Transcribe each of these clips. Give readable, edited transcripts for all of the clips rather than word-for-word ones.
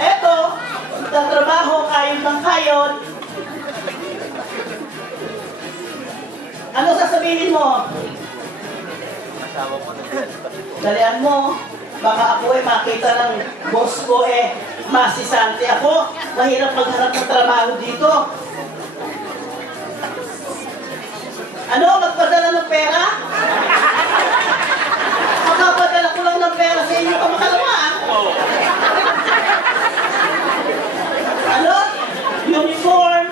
Eto, nagtatrabaho kayod ng kayod. Ano sasabihin mo? Dalian mo. Baka ako makita ng boss ko masisante ako. Mahirap maghanap ng trabaho dito. Ano? Magpadala ng pera? Makapadala ko lang ng pera sa inyo kamakalawa. Ano? Uniform?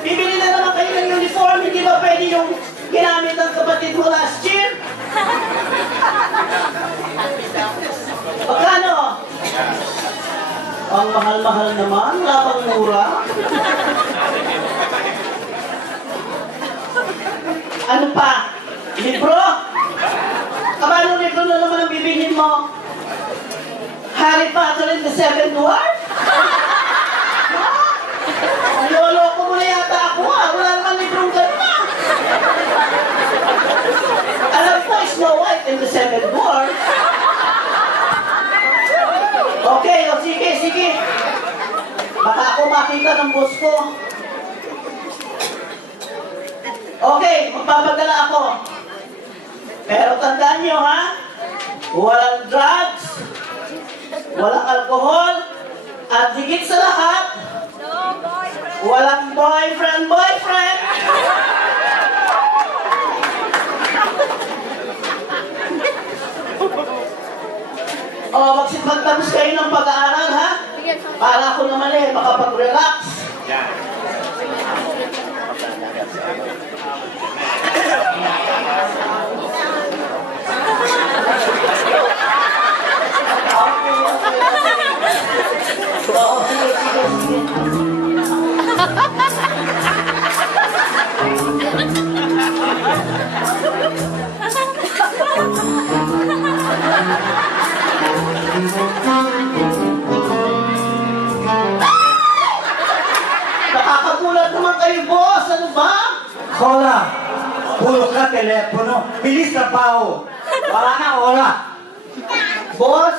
Bibili na naman kayo ng uniform. Hindi ba pwede yung ginamit ng kapatid mo last year? Pagkano? Ang mahal-mahal naman. Wala bang mura? Ano pa? Libro? Kabalong libro na naman ang bibilhin mo? Harry Potter and the Seven Dwarfs? Niloloko mo na yata ako Wala naman librong gano'n Alam ko, Snow White and the Seven Dwarfs. Okay, sige. Baka ako makita ng boss ko. Okay, magpapadala ako. Pero tandaan nyo walang drugs, walang alcohol, at higit sa lahat, walang boyfriend. Magtapos kayo ng pag-aaral, Para ako naman makapag-relax. Nakakagulat naman kayo, boss. Ano ba? Hola! Puro ka telepono. Bilis na pao. Wala na oras. Boss,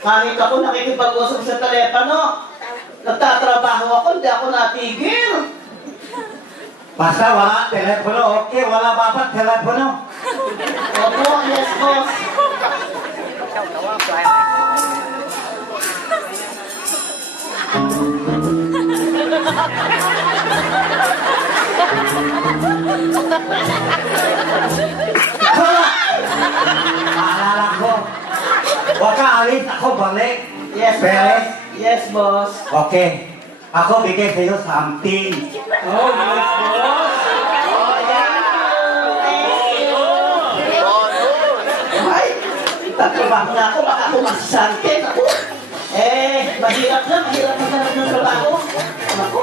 kahit ako nakikipag-usap sa telepono, nagtatrabaho ako, hindi ako natigil. Basta wala telepono. Okay, wala babat telepono. Opo, yes, boss. Hola! Maalala ko. Huwag ka alis, ako balik. Yes, boss. Yes, boss. Okay. Ako bigay sa'yo something. Oh, yes, boss. Ay, tatrabaho na ako, baka ako masisante. Mahirap na talaga ng trabaho. Ako.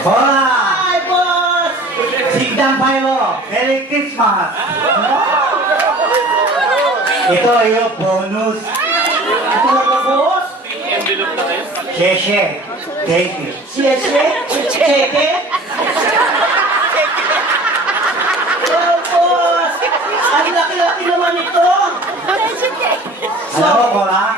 Hola! Hi, boss! Sigdang Pailo, Merry Christmas! Ito yung bonus. Ito na ba, boss? Sheshe. Thank you. Siyesye? Cheke? Oh, boss! Ang laki-laki naman ito! Alam mo ko lang,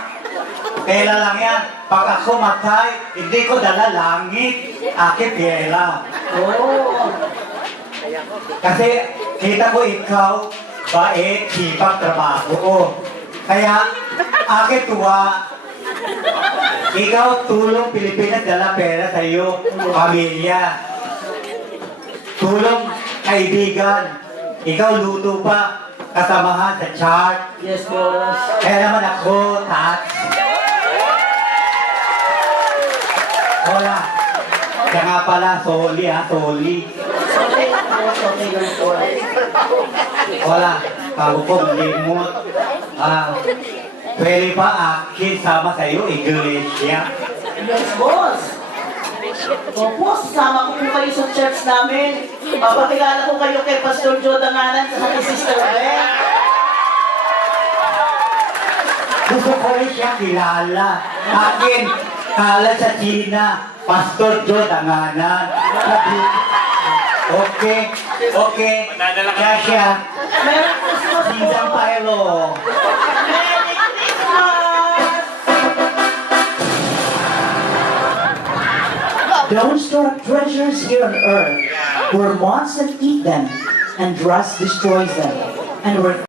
pera lang yan. Pag ako matay, hindi ko dala langit. Akin pera. Oh! Kasi kita ko ikaw, bait, sipag, trabaho. Kaya, akin tuwa. Ikaw tulong Pilipinas, dala pera sa iyo, pamilya. Tulong kaibigan. Ikaw luto pa, kasamahan sa chart. Yes, boss. Kaya naman ako, tax. Hola. Kaya nga pala, soli ha, soli. Okay, boss. Okay lang po. Hola, tao ko, limot. Pwede pa akin sama sa iyo, iglesia. Yes, boss. Opo, sasama ko po kayo sa church namin. Papakilala ko kayo kay Pastor Joe Danganan sa kay Sister Beth. Gusto ko rin siya kilala. Akin, kala sa China, Pastor Joe Danganan. Okay, okay. Kaya siya, Merry Christmas po! Sindang Pailo. Merry Christmas! Don't store up treasures here on earth, where moths and eat them, and rust destroys them, and where